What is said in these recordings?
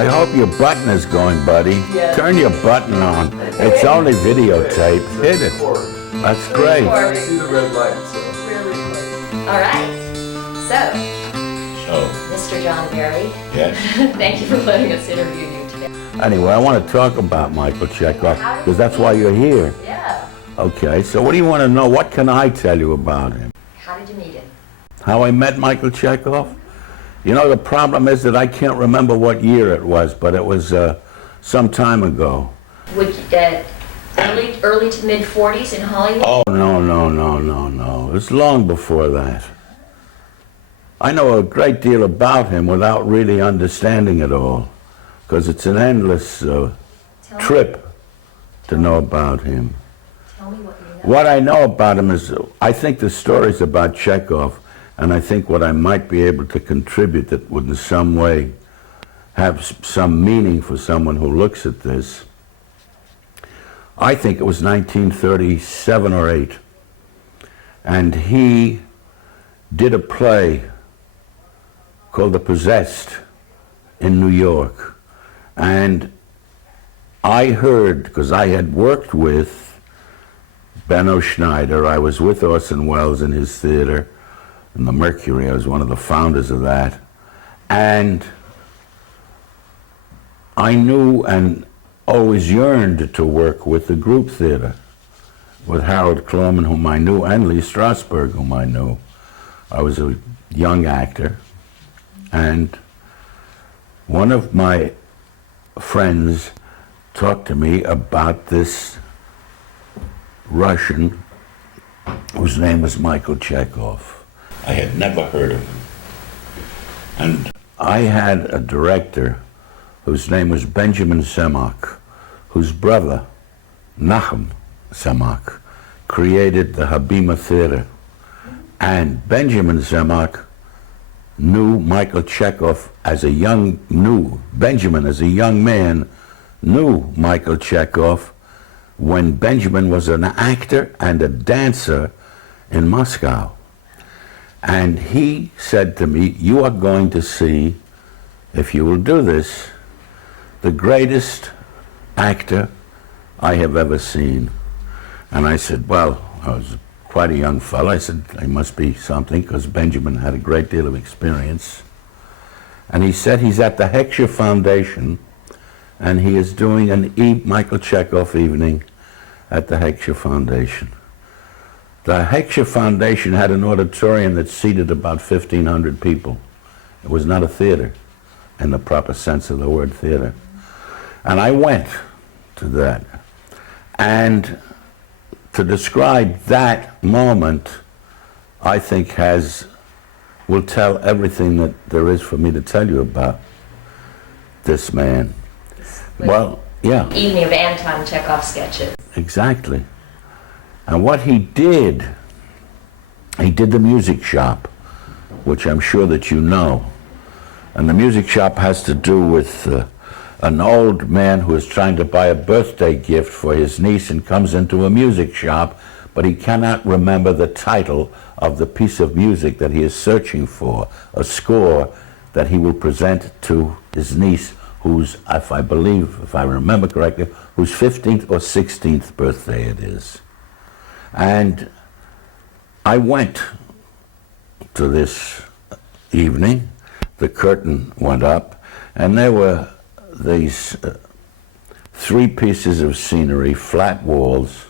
I hope your button is going, buddy. Yeah. Turn your button on. It's only videotape. Hit it. That's great. I see the red light, so. All right. So, Mr. John Barry, Yes. thank you for letting us interview you today. Anyway, I want to talk about Michael Chekhov because that's why you're here. Yeah. Okay, so what do you want to know? What can I tell you about him? How did you meet him? How I met Michael Chekhov? You know, the problem is that I can't remember what year it was, but it was some time ago. Early to mid 40s in Hollywood? Oh, no. It was long before that. I know a great deal about him without really understanding it all, because it's an endless trip to know about him. Tell me what you know. What I know about him is, I think the stories about Chekhov, and I think what I might be able to contribute that would in some way have some meaning for someone who looks at this. I think it was 1937 or 8, and he did a play called The Possessed in New York. And I heard, because I had worked with Benno Schneider, I was with Orson Welles in his theater, in the Mercury. I was one of the founders of that. And I knew and always yearned to work with the group theater, with Harold Klorman, whom I knew, and Lee Strasberg, whom I knew. I was a young actor, and one of my friends talked to me about this Russian whose name was Michael Chekhov. I had never heard of him. And I had a director whose name was Benjamin Semak, whose brother, Nachum Semak, created the Habima Theater. And Benjamin Semak knew Michael Chekhov as a young, Benjamin as a young man, knew Michael Chekhov when Benjamin was an actor and a dancer in Moscow. And he said to me, you are going to see, if you will do this, the greatest actor I have ever seen. And I said, well, I was quite a young fellow. I said, I must be something, because Benjamin had a great deal of experience. And he said he's at the Heckscher Foundation, and he is doing an Michael Chekhov evening at the Heckscher Foundation. The Heckscher Foundation had an auditorium that seated about 1,500 people. It was not a theater in the proper sense of the word theater. And I went to that. And to describe that moment, I think will tell everything that there is for me to tell you about this man. Well, yeah. Evening of Anton Chekhov sketches. Exactly. And what he did the music shop, which I'm sure that you know. And the music shop has to do with an old man who is trying to buy a birthday gift for his niece and comes into a music shop, but he cannot remember the title of the piece of music that he is searching for, a score that he will present to his niece, whose, if I remember correctly, whose 15th or 16th birthday it is. And I went to this evening, the curtain went up, and there were these 3 pieces of scenery, flat walls,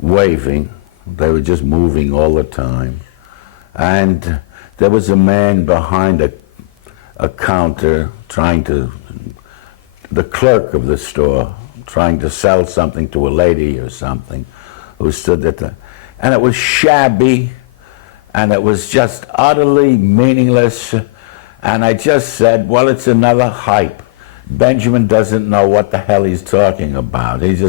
waving. They were just moving all the time. And there was a man behind a counter the clerk of the store, trying to sell something to a lady or something, who stood at and it was shabby, and it was just utterly meaningless. And I just said, well, it's another hype. Benjamin doesn't know what the hell he's talking about. It's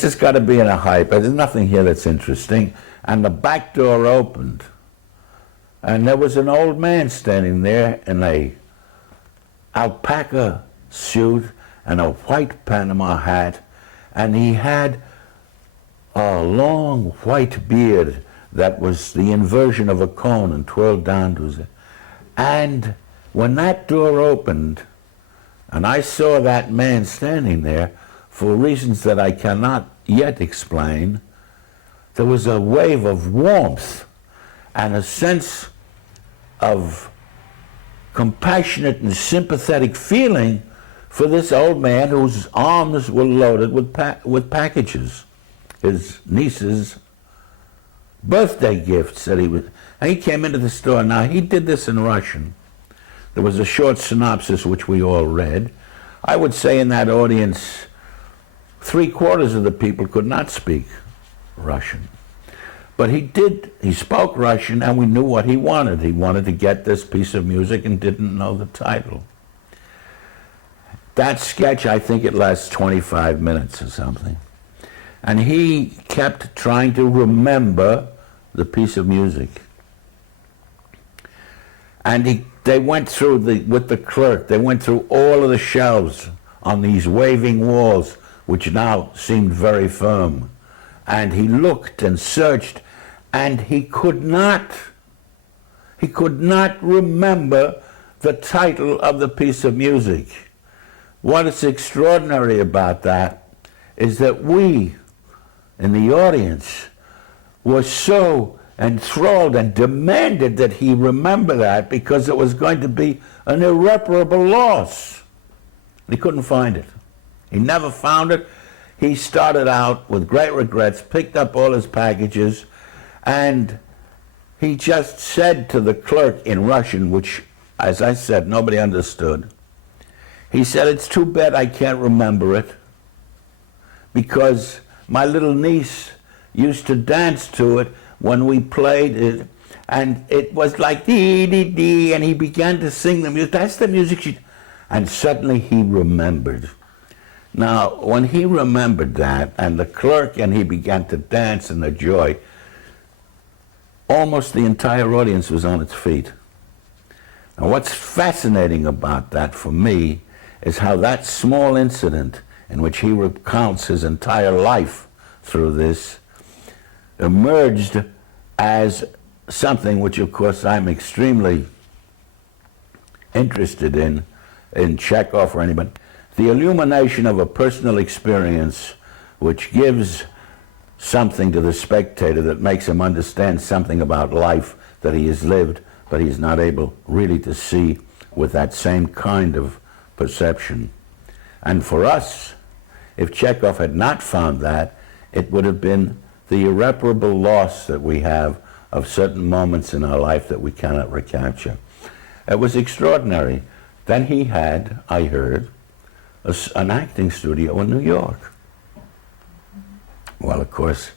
just got to be in a hype. There's nothing here that's interesting. And the back door opened, and there was an old man standing there in a alpaca suit and a white Panama hat, and he had a long white beard that was the inversion of a cone and twirled down to his. And when that door opened, And I saw that man standing there for reasons that I cannot yet explain. There was a wave of warmth and a sense of compassionate and sympathetic feeling for this old man whose arms were loaded with packages, his niece's birthday gifts that he was. And he came into the store. Now, he did this in Russian. There was a short synopsis which we all read. I would say in that audience, 3/4 of the people could not speak Russian. But he spoke Russian, and we knew what he wanted. He wanted to get this piece of music and didn't know the title. That sketch, I think it lasts 25 minutes or something. And he kept trying to remember the piece of music. And they went through, with the clerk, they went through all of the shelves on these waving walls, which now seemed very firm. And he looked and searched, and he could not remember the title of the piece of music. What is extraordinary about that is that we, in the audience, were so enthralled and demanded that he remember that because it was going to be an irreparable loss. He couldn't find it. He never found it. He started out with great regrets, picked up all his packages, and he just said to the clerk in Russian, which, as I said, nobody understood. He said, "It's too bad I can't remember it, because my little niece used to dance to it when we played it, and it was like dee, dee, dee," and he began to sing the music. That's the music she... And suddenly he remembered. Now, when he remembered that, and the clerk and he began to dance in the joy, almost the entire audience was on its feet. Now, what's fascinating about that for me is how that small incident, in which he recounts his entire life through this, emerged as something which, of course, I'm extremely interested in Chekhov or anybody. The illumination of a personal experience which gives something to the spectator that makes him understand something about life that he has lived, but he's not able really to see with that same kind of perception. And for us, if Chekhov had not found that, it would have been the irreparable loss that we have of certain moments in our life that we cannot recapture. It was extraordinary. Then he had, I heard, an acting studio in New York. Well, of course,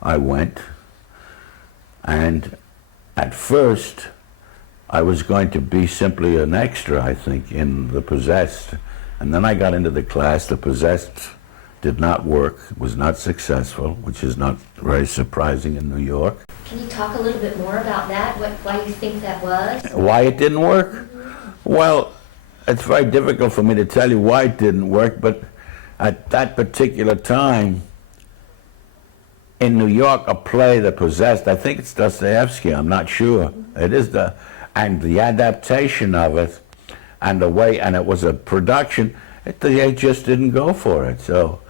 I went, and at first I was going to be simply an extra, I think, in The Possessed. And then I got into the class. The Possessed did not work, was not successful, which is not very surprising in New York. Can you talk a little bit more about that? Why you think that was? Why it didn't work? Well, it's very difficult for me to tell you why it didn't work, but at that particular time, in New York, a play, The Possessed, I think it's Dostoevsky, I'm not sure. It is and the adaptation of it, and the way, and it was a production, they just didn't go for it. So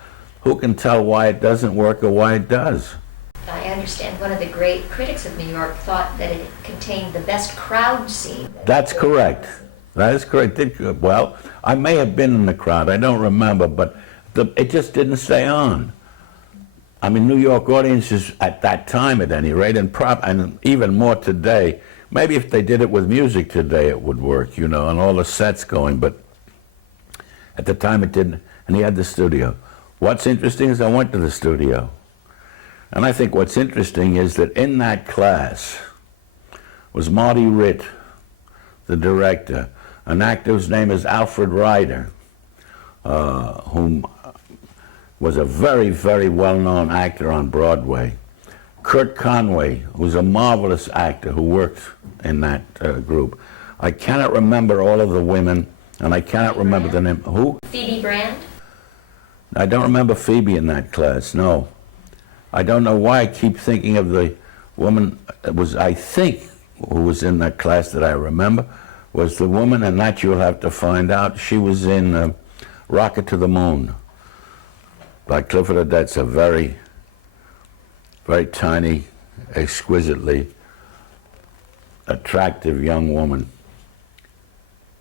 who can tell why it doesn't work or why it does? I understand one of the great critics of New York thought that it contained the best crowd scene. That's correct. That is correct. Well, I may have been in the crowd, I don't remember, but it just didn't stay on. I mean, New York audiences at that time, at any rate, and even more today, maybe if they did it with music today, it would work, you know, and all the sets going, but at the time it didn't, and he had the studio. What's interesting is I went to the studio, and I think what's interesting is that in that class was Marty Ritt, the director, an actor whose name is Alfred Ryder, whom was a very, very well-known actor on Broadway. Kurt Conway, who's a marvelous actor who worked in that group. I cannot remember all of the women, and I cannot remember the name. Who? Phoebe Brand? I don't remember Phoebe in that class, no. I don't know why I keep thinking of the woman that was, I think, who was in that class that I remember, was the woman, and that you'll have to find out. She was in Rocket to the Moon by Clifford Odets, a very, very tiny, exquisitely attractive young woman,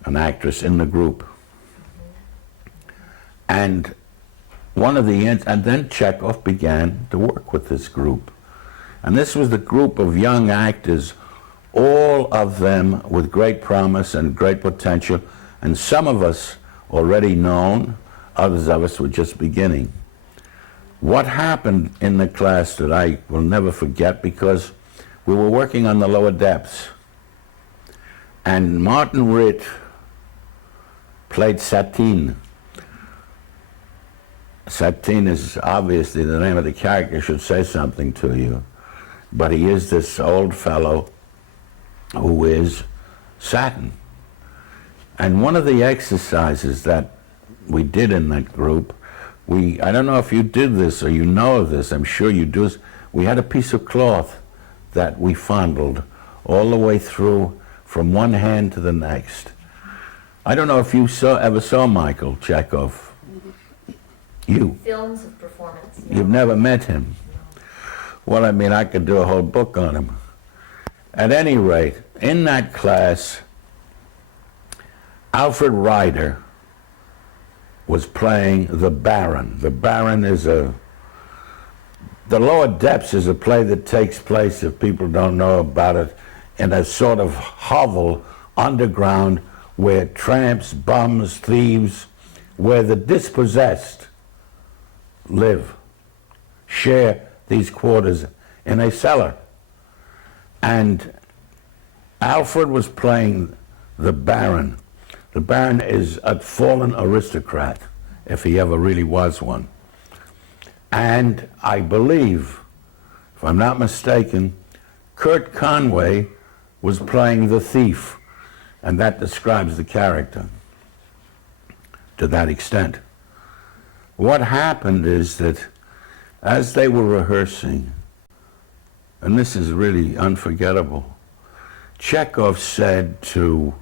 an actress in the group. And and then Chekhov began to work with this group. And this was the group of young actors, all of them with great promise and great potential, and some of us already known, others of us were just beginning. What happened in the class that I will never forget, because we were working on the lower depths, and Martin Ritt played Satine. Satine is obviously the name of the character, should say something to you. But he is this old fellow who is satin. And one of the exercises that we did in that group, I don't know if you did this or you know of this, I'm sure you do, we had a piece of cloth that we fondled all the way through from one hand to the next. I don't know if you ever saw Michael Chekhov. You? Films of performance. You've never met him? No. Well, I mean, I could do a whole book on him. At any rate, in that class, Alfred Ryder was playing the Baron. The Baron is The Lower Depths is a play that takes place, if people don't know about it, in a sort of hovel underground where tramps, bums, thieves, where the dispossessed live, share these quarters in a cellar. And Alfred was playing the Baron. The Baron is a fallen aristocrat, if he ever really was one. And I believe, if I'm not mistaken, Kurt Conway was playing the thief, and that describes the character to that extent. What happened is that as they were rehearsing, and this is really unforgettable, Chekhov said to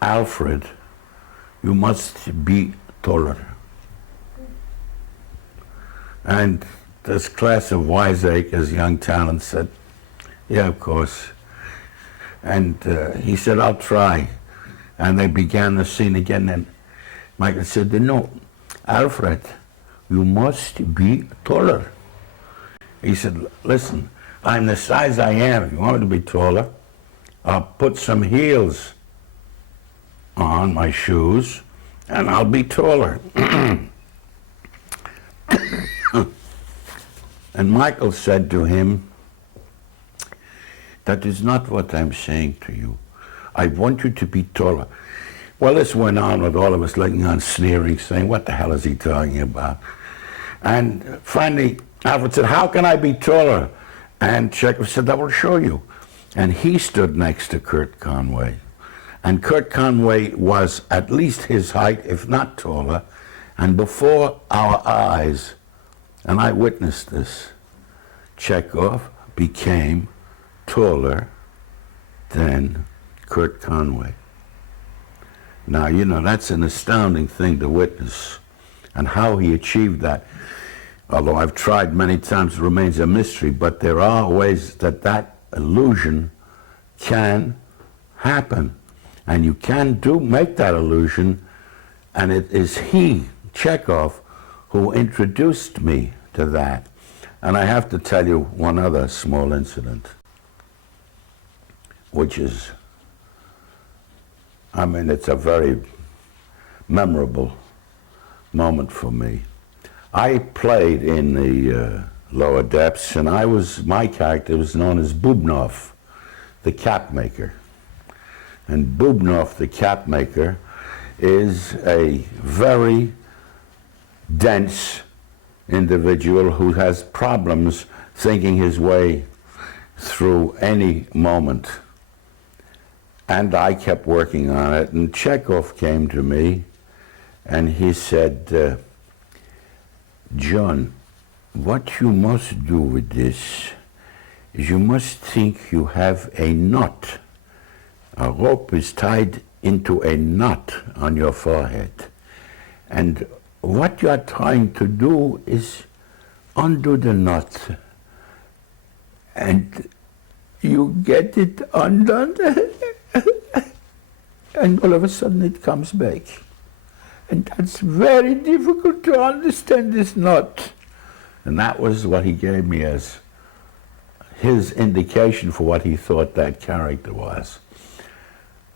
Alfred, "You must be taller." And this class of wiseacres, young talent, said, "Yeah, of course." And he said, "I'll try." And they began the scene again, and Michael said, "No, Alfred, you must be taller." He said, "Listen, I'm the size I am. If you want me to be taller, I'll put some heels on my shoes, and I'll be taller." And Michael said to him, "That is not what I'm saying to you. I want you to be taller." Well, this went on with all of us looking on, sneering, saying, "What the hell is he talking about?" And finally, Alfred said, "How can I be taller?" And Chekhov said, "I will show you." And he stood next to Kurt Conway. And Kurt Conway was at least his height, if not taller. And before our eyes, and I witnessed this, Chekhov became taller than Kurt Conway. Now, you know, that's an astounding thing to witness. And how he achieved that, although I've tried many times, remains a mystery, but there are ways that that illusion can happen. And you can make that illusion, and it is he, Chekhov, who introduced me to that. And I have to tell you one other small incident, which is, I mean, it's a very memorable moment for me. I played in the Lower Depths, and my character was known as Bubnov, the cap maker. And Bubnov, the cap maker, is a very dense individual who has problems thinking his way through any moment. And I kept working on it, and Chekhov came to me, and he said, "John, what you must do with this is you must think you have a knot A rope is tied into a knot on your forehead. And what you are trying to do is undo the knot. And you get it undone, and all of a sudden it comes back. And that's very difficult to understand, this knot. And that was what he gave me as his indication for what he thought that character was.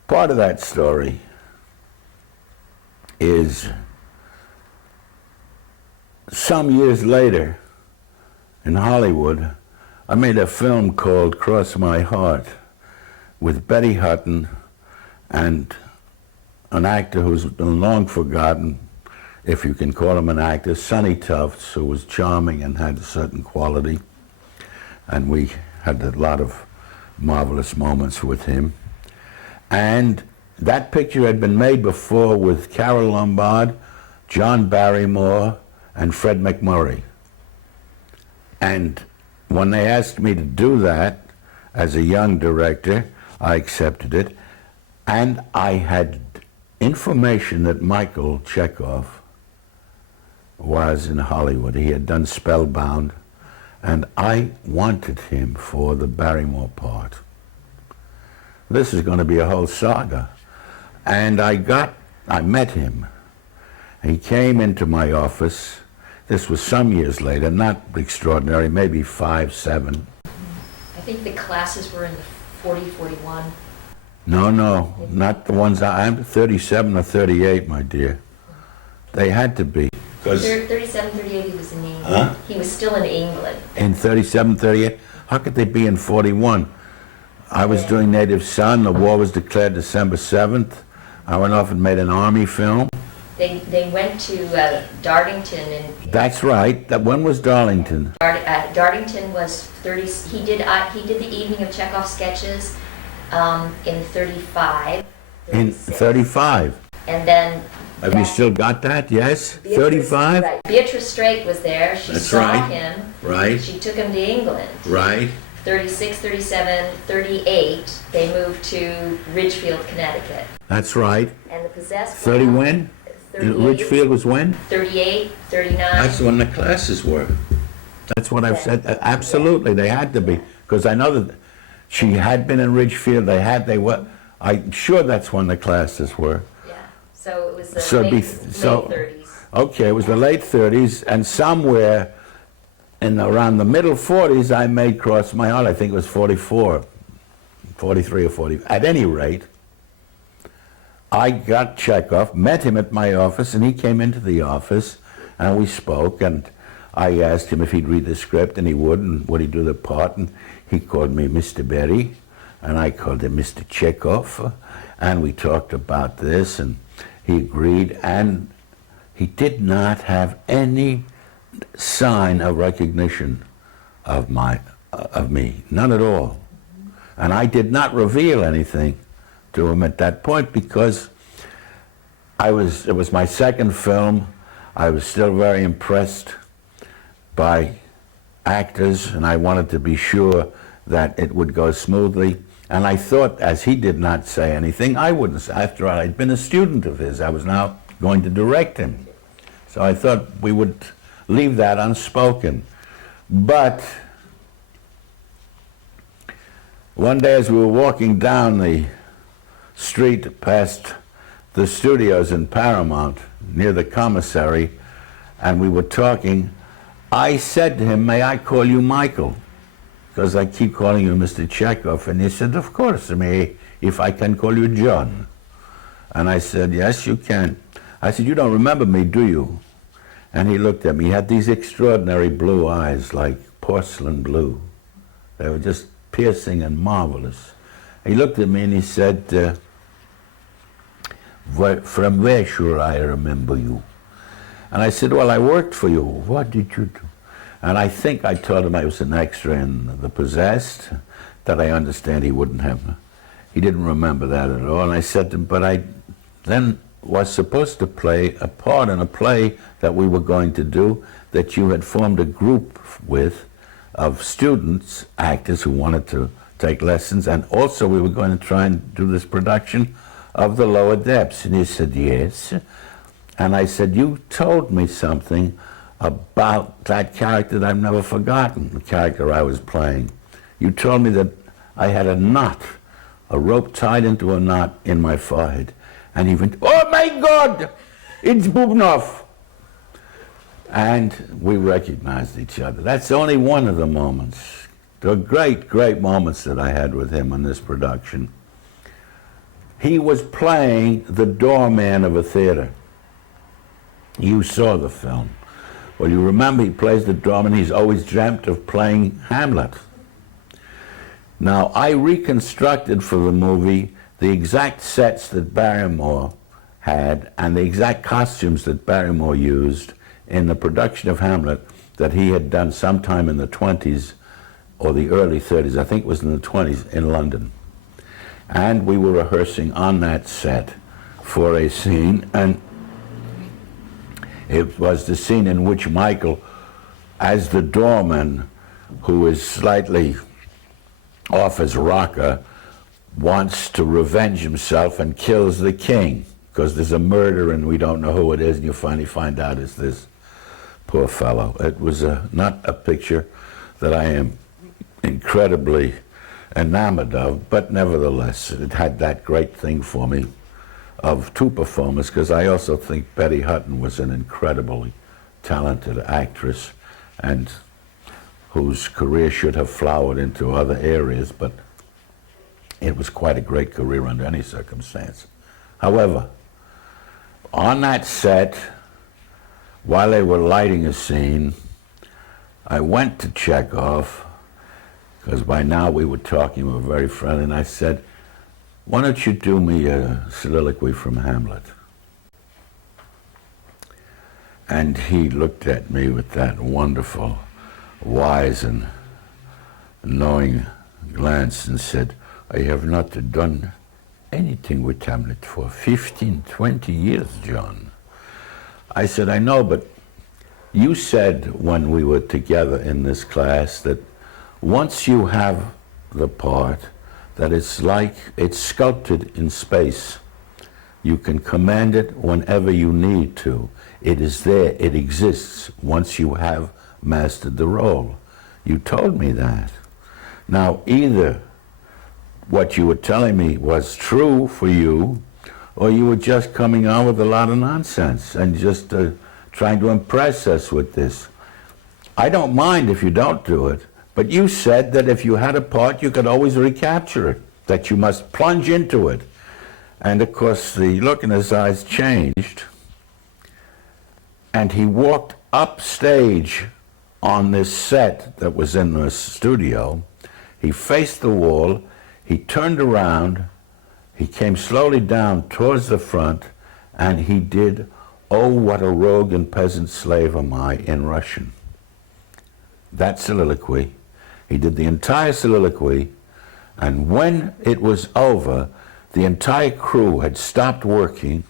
Part of that story is some years later in Hollywood, I made a film called Cross My Heart with Betty Hutton and an actor who's been long forgotten, if you can call him an actor, Sonny Tufts, who was charming and had a certain quality. And we had a lot of marvelous moments with him. And that picture had been made before with Carole Lombard, John Barrymore, and Fred MacMurray. And when they asked me to do that as a young director, I accepted it. And I had information that Michael Chekhov was in Hollywood. He had done Spellbound, and I wanted him for the Barrymore part. This is going to be a whole saga. And I met him. He came into my office. This was some years later, not extraordinary, maybe 5, 7. I think the classes were in the 40, 41. No, not the ones I'm 37 or 38, my dear. They had to be. 37, 38, he was in England. Huh? He was still in England. In 37, 38? How could they be in 41? I was doing Native Son. The war was declared December 7th. I went off and made an army film. They went to Darlington. And That's right. When was Darlington? Darlington was 30. He did the evening of Chekhov sketches in 35. In 35. And then. Have you still got that? Yes? 35? Right. Beatrice Straight was there. She That's saw right. him. Right. She took him to England. Right. 36, 37, 38, they moved to Ridgefield, Connecticut. That's right. And the Possessed 30 went when? 38, Ridgefield was when? 38, 39. That's when the classes were. That's what I've said. Absolutely, they had to be. Because I know that she had been in Ridgefield. They were. I'm sure that's when the classes were. Yeah. So it was the late 30s. Okay, it was the late 30s, and somewhere around the middle 40s, I made Cross My Heart. I think it was 44, 43 or 40. At any rate, I got Chekhov, met him at my office, and he came into the office, and we spoke, and I asked him if he'd read the script, and he would, and would he do the part, and he called me Mr. Berry, and I called him Mr. Chekhov, and we talked about this, and he agreed, and he did not have any sign of recognition of me, none at all. And I did not reveal anything to him at that point because it was my second film. I was still very impressed by actors, and I wanted to be sure that it would go smoothly. And I thought, as he did not say anything, I wouldn't. After all, I'd been a student of his. I was now going to direct him. So I thought we would leave that unspoken. But one day as we were walking down the street past the studios in Paramount, near the commissary, and we were talking, I said to him, "May I call you Michael? Because I keep calling you Mr. Chekhov." And he said, "Of course, if I can call you John." And I said, "Yes, you can." I said, "You don't remember me, do you?" And he looked at me. He had these extraordinary blue eyes, like porcelain blue. They were just piercing and marvelous. He looked at me and he said, "From where should I remember you?" And I said, "Well, I worked for you." "What did you do?" And I think I told him I was an extra in The Possessed, that I understand he wouldn't have. He didn't remember that at all. And I said to him, "But I then was supposed to play a part in a play that we were going to do, that you had formed a group with of students, actors who wanted to take lessons, and also we were going to try and do this production of The Lower Depths. And he said, yes. And I said, you told me something about that character that I've never forgotten, the character I was playing. You told me that I had a knot, a rope tied into a knot in my forehead. And he went, oh my God, it's Bubnov. And we recognized each other. That's only one of the moments, the great, great moments that I had with him on this production. He was playing the doorman of a theater. You saw the film. Well, you remember he plays the doorman. He's always dreamt of playing Hamlet. Now, I reconstructed for the movie the exact sets that Barrymore had and the exact costumes that Barrymore used in the production of Hamlet that he had done sometime in the 20s or the early 30s. I think it was in the 20s in London. And we were rehearsing on that set for a scene, and it was the scene in which Michael, as the doorman, who is slightly off his rocker, wants to revenge himself and kills the king, because there's a murder and we don't know who it is, and you finally find out it's this poor fellow. It was not a picture that I am incredibly enamored of, but nevertheless, it had that great thing for me of two performers, because I also think Betty Hutton was an incredibly talented actress and whose career should have flowered into other areas, but it was quite a great career under any circumstance. However, on that set, while they were lighting a scene, I went to Chekhov, because by now we were talking, we were very friendly, and I said, why don't you do me a soliloquy from Hamlet? And he looked at me with that wonderful, wise and knowing glance and said, I have not done anything with Hamlet for 15, 20 years, John. I said, I know, but you said when we were together in this class that once you have the part, that it's like it's sculpted in space. You can command it whenever you need to. It is there, it exists once you have mastered the role. You told me that. Now, either what you were telling me was true for you, or you were just coming on with a lot of nonsense and just trying to impress us with this. I don't mind if you don't do it, but you said that if you had a part, you could always recapture it, that you must plunge into it. And of course, the look in his eyes changed, and he walked upstage on this set that was in the studio. He faced the wall, he turned around, he came slowly down towards the front, and he did, "Oh, what a rogue and peasant slave am I," in Russian. That soliloquy. He did the entire soliloquy, and when it was over, the entire crew had stopped working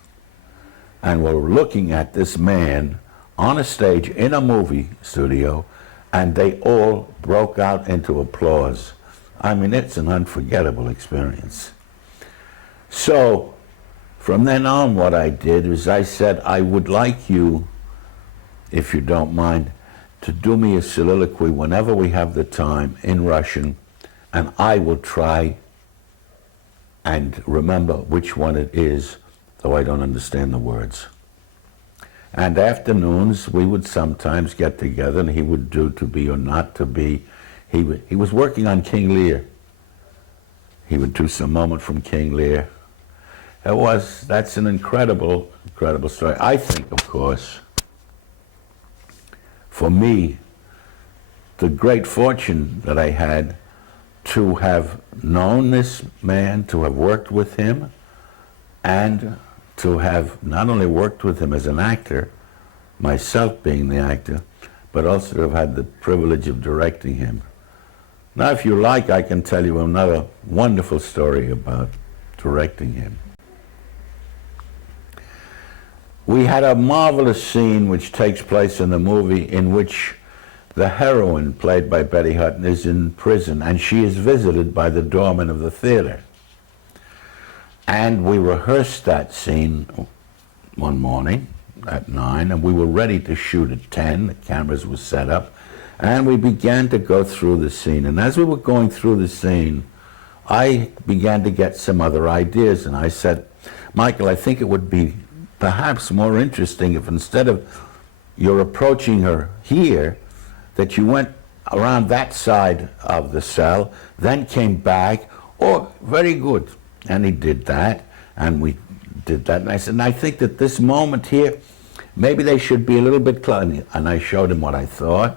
and were looking at this man on a stage in a movie studio, and they all broke out into applause. I mean, it's an unforgettable experience. So, from then on, what I did is I said, I would like you, if you don't mind, to do me a soliloquy whenever we have the time in Russian, and I will try and remember which one it is, though I don't understand the words. And afternoons, we would sometimes get together, and he would do To Be or Not to Be. He was working on King Lear. He would do some moment from King Lear. That's an incredible, incredible story. I think, of course, for me, the great fortune that I had to have known this man, to have worked with him, and to have not only worked with him as an actor, myself being the actor, but also to have had the privilege of directing him. Now, if you like, I can tell you another wonderful story about directing him. We had a marvelous scene which takes place in the movie in which The heroine, played by Betty Hutton, is in prison, and she is visited by the doorman of the theater. And we rehearsed that scene one morning at 9, and we were ready to shoot at 10. The cameras were set up, and we began to go through the scene. And as we were going through the scene, I began to get some other ideas, and I said, Michael, I think it would be perhaps more interesting if instead of you're approaching her here, that you went around that side of the cell, then came back. Oh, very good. And he did that, and we did that. And I said, and I think that this moment here, maybe they should be a little bit closer. And I showed him what I thought.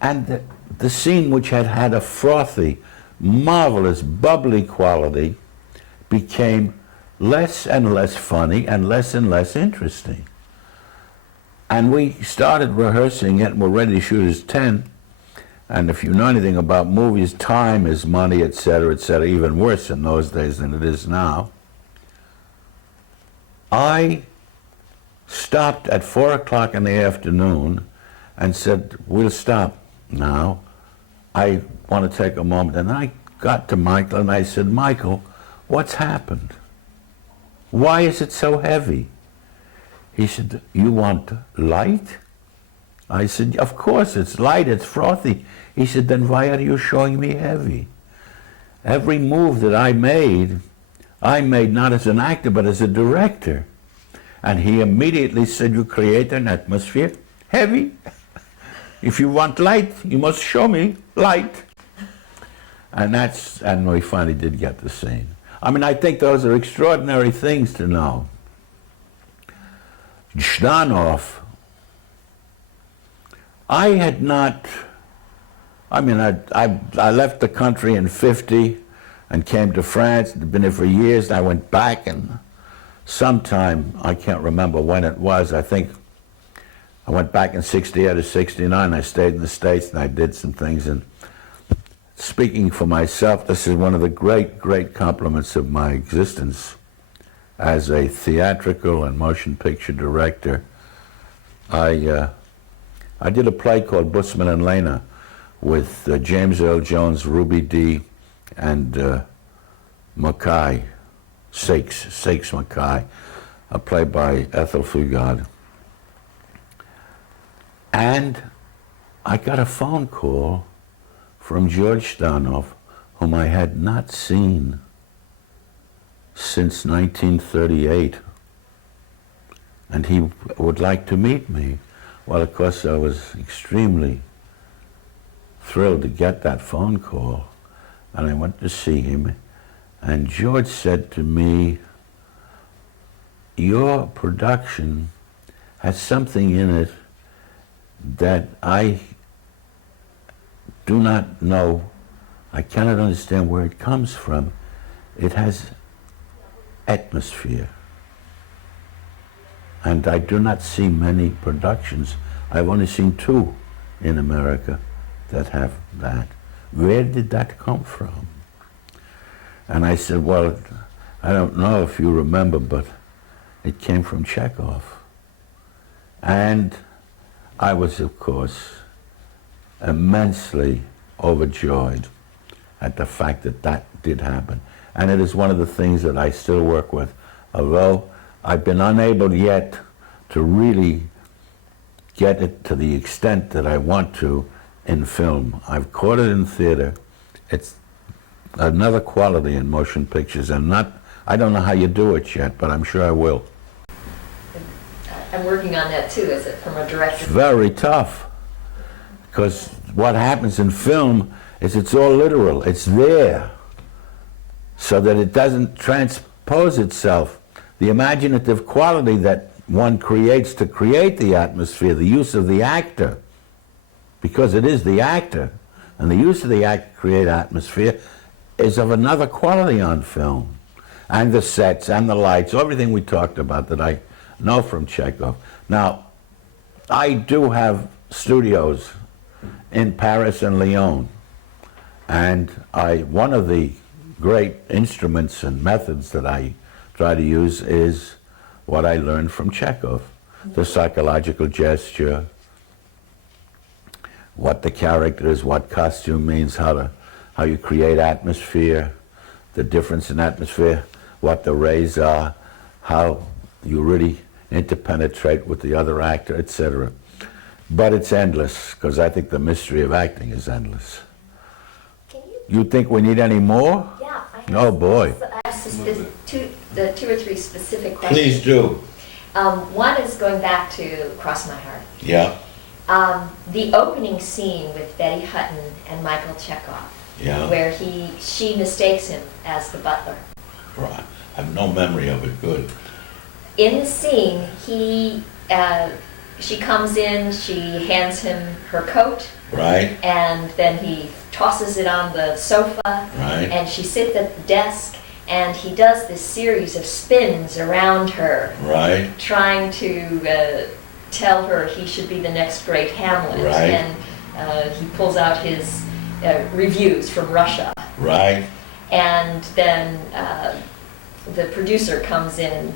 And the scene, which had had a frothy, marvelous, bubbly quality, became less and less funny and less interesting. And we started rehearsing it, and we're ready to shoot as 10. And if you know anything about movies, time is money, etc., even worse in those days than it is now. I stopped at 4 o'clock in the afternoon and said, we'll stop now. I want to take a moment. And I got to Michael and I said, Michael, what's happened? Why is it so heavy? He said, you want light? I said, of course, it's light, it's frothy. He said, then why are you showing me heavy? Every move that I made not as an actor, but as a director. And he immediately said, you create an atmosphere heavy. If you want light, you must show me light. And we finally did get the scene. I mean, I think those are extraordinary things to know. Zhdanov, I left the country in 50 and came to France, had been here for years, and I went back, and sometime, I can't remember when it was, I think I went back in 68 or 69, I stayed in the States and I did some things, and speaking for myself, this is one of the great compliments of my existence as a theatrical and motion picture director. I did a play called Busman and Lena with James Earl Jones, Ruby Dee, and Mackay, Sakes Mackay, a play by Ethel Fugard. And I got a phone call from George Zhdanov, whom I had not seen since 1938. And he would like to meet me. Well, of course, I was extremely thrilled to get that phone call. And I went to see him. And George said to me, your production has something in it that I do not know, I cannot understand where it comes from. It has atmosphere. And I do not see many productions. I've only seen 2 in America that have that. Where did that come from? And I said, well, I don't know if you remember, but it came from Chekhov. And I was, of course, immensely overjoyed at the fact that that did happen. And it is one of the things that I still work with, although I've been unable yet to really get it to the extent that I want to in film. I've caught it in theater. It's another quality in motion pictures, and I don't know how you do it yet, but I'm sure I will. I'm working on that too, is it from a director? It's very tough, because what happens in film is it's all literal. It's there, so that it doesn't transpose itself. The imaginative quality that one creates to create the atmosphere, the use of the actor, because it is the actor, and the use of the actor to create atmosphere is of another quality on film. And the sets and the lights, everything we talked about that I know from Chekhov. Now, I do have studios in Paris and Lyon, and one of the great instruments and methods that I try to use is what I learned from Chekhov, the psychological gesture, what the character is, what costume means, how you create atmosphere, the difference in atmosphere, what the rays are, how you really interpenetrate with the other actor, etc. But it's endless, because I think the mystery of acting is endless. You think we need any more? Yeah. Oh boy. I have two or three specific questions. Please do. One is going back to Cross My Heart. Yeah. The opening scene with Betty Hutton and Michael Chekhov, Yeah. where she mistakes him as the butler. Right. I have no memory of it. Good. In the scene, she comes in, she hands him her coat, Right. and then he tosses it on the sofa, Right. and she sits at the desk, and he does this series of spins around her, Right. trying to tell her he should be the next great Hamlet. Right. And he pulls out his reviews from Russia. Right. And then the producer comes in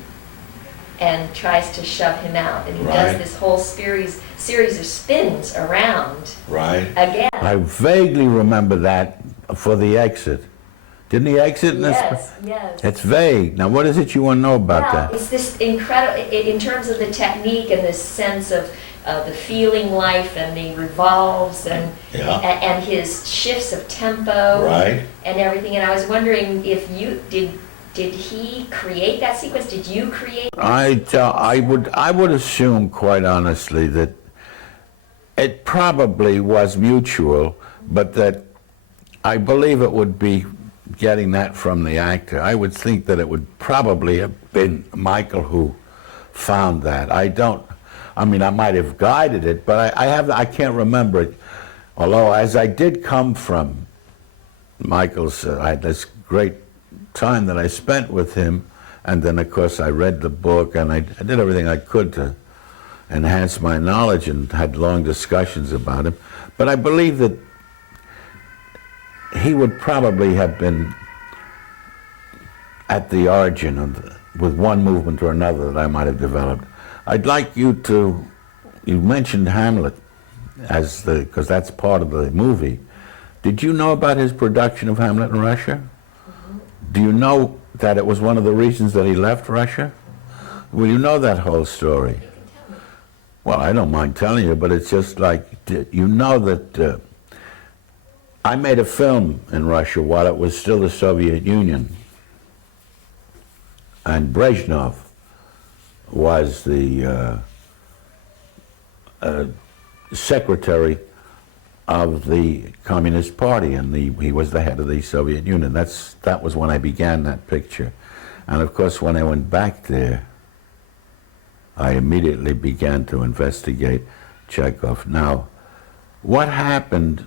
and tries to shove him out. And he Right. does this whole series of spins around Right. again. I vaguely remember that for the exit. Didn't he exit in this? Yes. It's vague. Now, what is it you want to know about Well, that? it's this incredible, in terms of the technique and this sense of the feeling life and the revolves and Yeah. and his shifts of tempo Right. and everything. And I was wondering if you did he create that sequence? Did you create? I would assume, quite honestly, that it probably was mutual, but that I believe it would be getting that from the actor. I would think that it would probably have been Michael who found that. I might have guided it, but I can't remember it. Although, as I did come from Michael's, I had this great time that I spent with him, and then of course I read the book, and I did everything I could to enhance my knowledge and had long discussions about him. But I believe that he would probably have been at the origin of with one movement or another that I might have developed. I'd like you mentioned Hamlet because that's part of the movie. Did you know about his production of Hamlet in Russia? Mm-hmm. Do you know that it was one of the reasons that he left Russia? Well, you know that whole story. You can tell me. Well, I don't mind telling you, but it's just like, you know that I made a film in Russia while it was still the Soviet Union. And Brezhnev was the secretary of the Communist Party, and he was the head of the Soviet Union. That was when I began that picture. And of course, when I went back there, I immediately began to investigate Chekhov. Now, what happened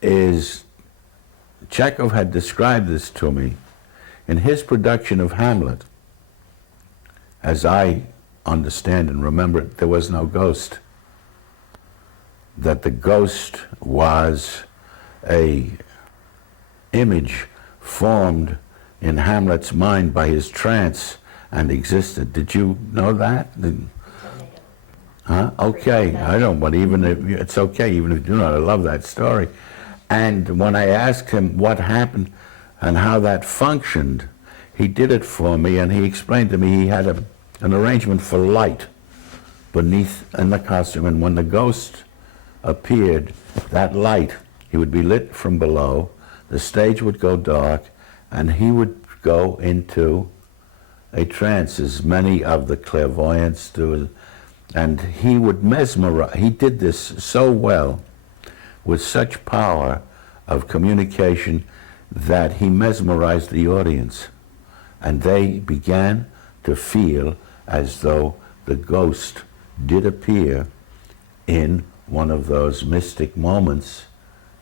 is Chekhov had described this to me in his production of Hamlet. As I understand and remember it, there was no ghost. That the ghost was a image formed in Hamlet's mind by his trance and existed. Did you know that? Huh? Okay, I don't, but even if, it's okay, even if you do not, I love that story. And when I asked him what happened and how that functioned, he did it for me, and he explained to me he had an arrangement for light beneath in the costume, and when the ghost appeared, that light, he would be lit from below, the stage would go dark, and he would go into a trance, as many of the clairvoyants do, and he would mesmerize. He did this so well, with such power of communication, that he mesmerized the audience, and they began to feel as though the ghost did appear in one of those mystic moments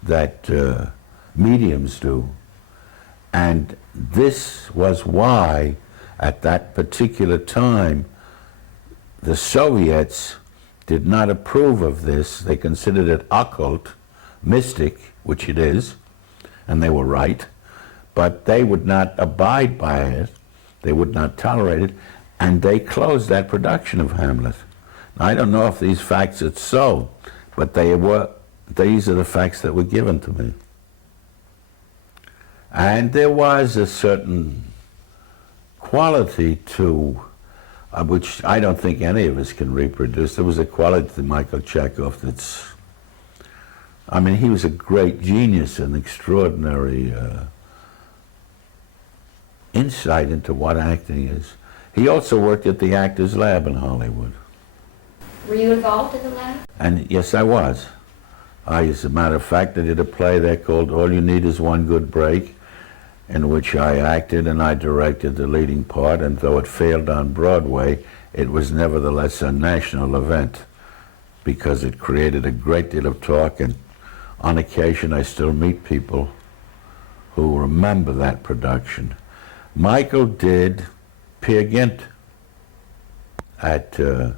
that mediums do. And this was why, at that particular time, the Soviets did not approve of this. They considered it occult, mystic, which it is, and they were right, but they would not abide by it, they would not tolerate it, and they closed that production of Hamlet. Now, I don't know if these facts are so, But these are the facts that were given to me. And there was a certain quality to, which I don't think any of us can reproduce. There was a quality to Michael Chekhov that's, I mean, he was a great genius, an extraordinary insight into what acting is. He also worked at the Actors Lab in Hollywood. Were you involved in the lab? And yes, I was. As a matter of fact, I did a play there called All You Need Is One Good Break, in which I acted and I directed the leading part, and though it failed on Broadway, it was nevertheless a national event because it created a great deal of talk, and on occasion I still meet people who remember that production. Michael did Peer Gynt at the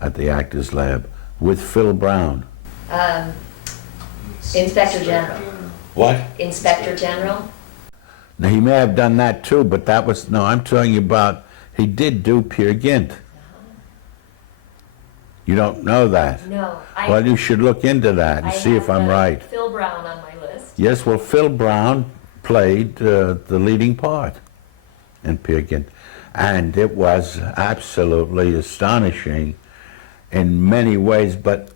Actors Lab with Phil Brown. Inspector General. What? Inspector General? Now, he may have done that too, but that was, no, I'm talking about, he did do Peer Gynt. You don't know that? No. Well, you should look into that and see if I'm right. Phil Brown on my list. Yes, well, Phil Brown played the leading part in Peer Gynt. And it was absolutely astonishing in many ways, but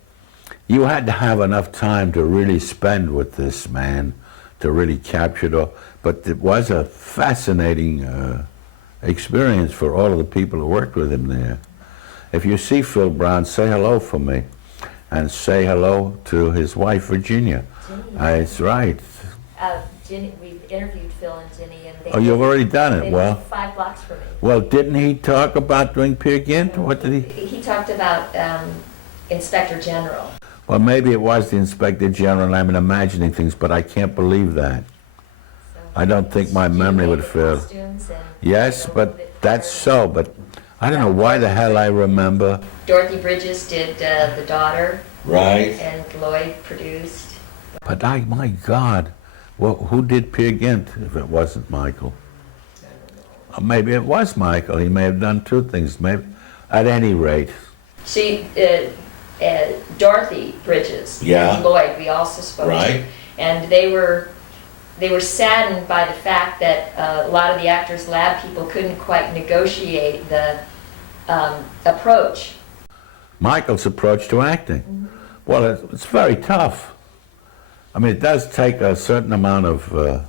you had to have enough time to really spend with this man to really capture it all. But it was a fascinating experience for all of the people who worked with him there. If you see Phil Brown, say hello for me, and say hello to his wife, Virginia. That's right. Ginny, we've interviewed Phil and Ginny, and they Oh, you've already done it. they Well, live 5 blocks from me. well, didn't he talk about doing Peer Gynt? What did he? He talked about Inspector General. Well, maybe it was the Inspector General, and I'm imagining things, but I can't believe that. So I don't think my Ginny memory made would the fail. costumes and, Yes, you know, but the that's fire. so, but I don't know why the hell I remember. Dorothy Bridges did The Daughter, Right. and Lloyd produced. But my God, well, who did Peer Gynt if it wasn't Michael? Or maybe it was Michael. He may have done two things. Maybe, at any rate. Dorothy Bridges Yeah. and Lloyd, we also spoke Right. to, and they were saddened by the fact that a lot of the Actors Lab people couldn't quite negotiate the approach. Michael's approach to acting. Well, it's very tough. I mean, it does take a certain amount of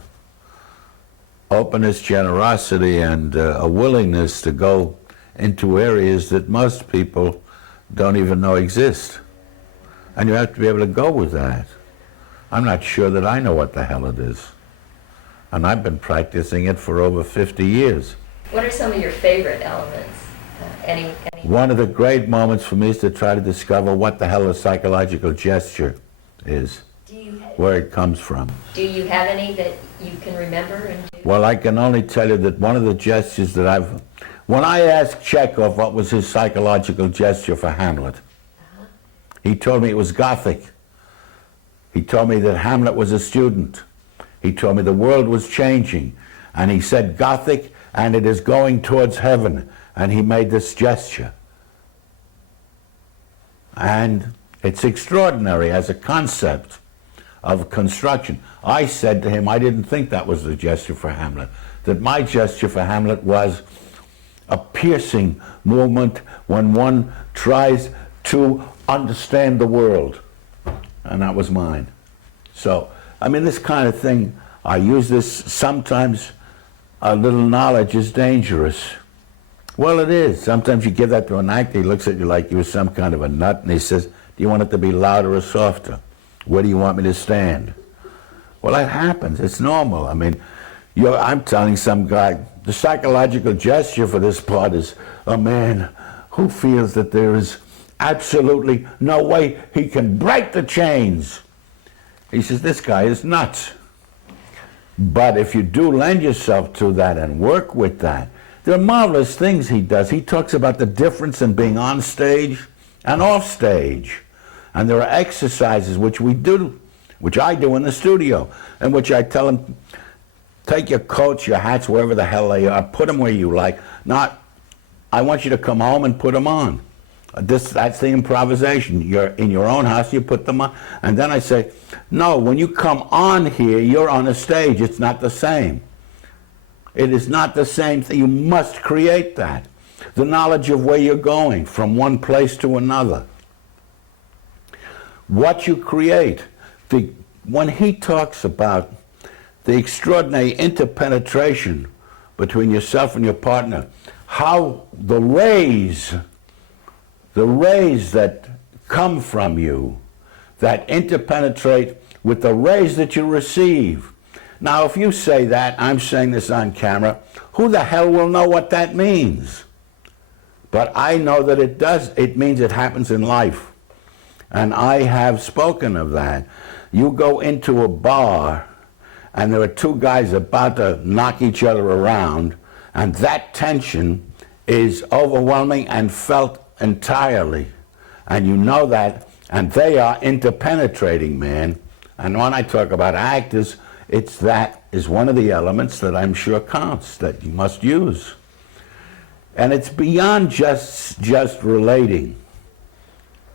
openness, generosity, and a willingness to go into areas that most people don't even know exist. And you have to be able to go with that. I'm not sure that I know what the hell it is. And I've been practicing it for over 50 years. What are some of your favorite elements? Any? One of the great moments for me is to try to discover what the hell a psychological gesture is, where it comes from. Do you have any that you can remember and do? Well, I can only tell you that one of the gestures that when I asked Chekhov what was his psychological gesture for Hamlet, he told me it was Gothic. He told me that Hamlet was a student. He told me the world was changing. And he said Gothic, and it is going towards heaven. And he made this gesture. And it's extraordinary as a concept of construction. I said to him, I didn't think that was the gesture for Hamlet. That my gesture for Hamlet was a piercing movement when one tries to understand the world. And that was mine. So, I mean, this kind of thing, I use this sometimes. A little knowledge is dangerous. Well, it is. Sometimes you give that to an actor, he looks at you like you're some kind of a nut, and he says, do you want it to be louder or softer? Where do you want me to stand? Well, that happens. It's normal. I mean, I'm telling some guy, the psychological gesture for this part is a man who feels that there is absolutely no way he can break the chains. He says, this guy is nuts. But if you do lend yourself to that and work with that, there are marvelous things he does. He talks about the difference in being on stage and off stage. And there are exercises which we do, which I do in the studio, in which I tell him, take your coats, your hats, wherever the hell they are, put them where you like. Not, I want you to come home and put them on. That's the improvisation. You're in your own house, you put them on. And then I say, no, when you come on here, you're on a stage. It's not the same. It is not the same thing. You must create that. The knowledge of where you're going from one place to another. What you create. When he talks about the extraordinary interpenetration between yourself and your partner, how the rays that come from you, that interpenetrate with the rays that you receive. Now, if you say that, I'm saying this on camera, who the hell will know what that means? But I know that it does. It means it happens in life. And I have spoken of that. You go into a bar, and there are two guys about to knock each other around, and that tension is overwhelming and felt entirely. And you know that, and they are interpenetrating, man. And when I talk about actors, that is one of the elements that I'm sure counts, that you must use. And it's beyond just relating,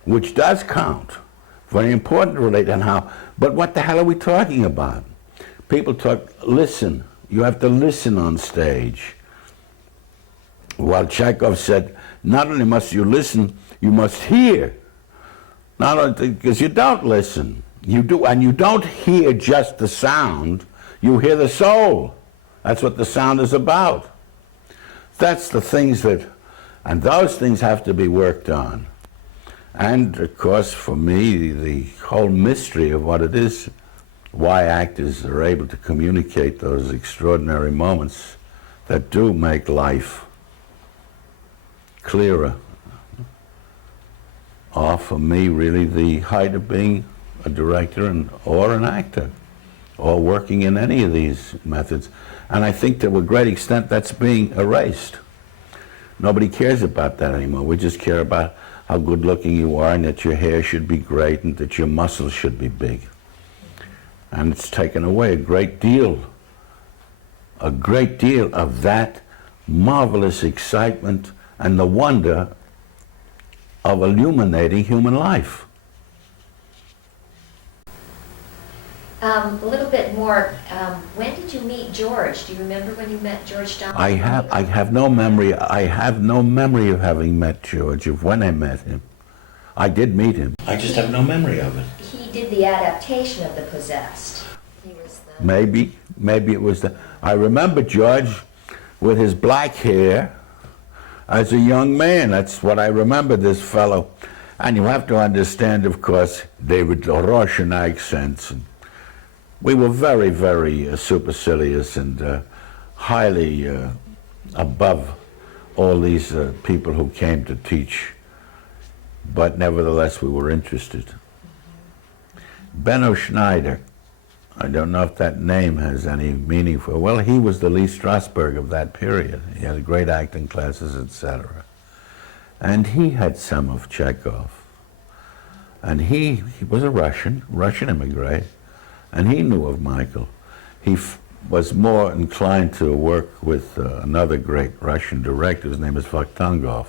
which does count. Very important to relate and how. But what the hell are we talking about? People talk, listen. You have to listen on stage. While Chekhov said, not only must you listen, you must hear. Not only because you don't listen. You do, and you don't hear just the sound, you hear the soul. That's what the sound is about. That's the things and those things have to be worked on. And of course, for me, the whole mystery of what it is, why actors are able to communicate those extraordinary moments that do make life clearer, are for me really the height of being a director or an actor, or working in any of these methods. And I think to a great extent that's being erased. Nobody cares about that anymore. We just care about how good looking you are and that your hair should be great and that your muscles should be big. And it's taken away a great deal of that marvelous excitement and the wonder of illuminating human life. A little bit more, when did you meet George? Do you remember when you met George Dalton? I have no memory. I have no memory of having met George, of when I met him. I did meet him. I just have no memory of it. He did the adaptation of The Possessed. He was the... Maybe it was the... I remember George with his black hair as a young man. That's what I remember, this fellow. And you have to understand, of course, David Russian accents. And we were very, very supercilious and highly above all these people who came to teach. But nevertheless, we were interested. Benno Schneider, I don't know if that name has any meaning for, well, he was the Lee Strasberg of that period. He had great acting classes, etc. And he had some of Chekhov. And he was a Russian immigrant, and he knew of Michael. He was more inclined to work with another great Russian director. His name is Vakhtangov,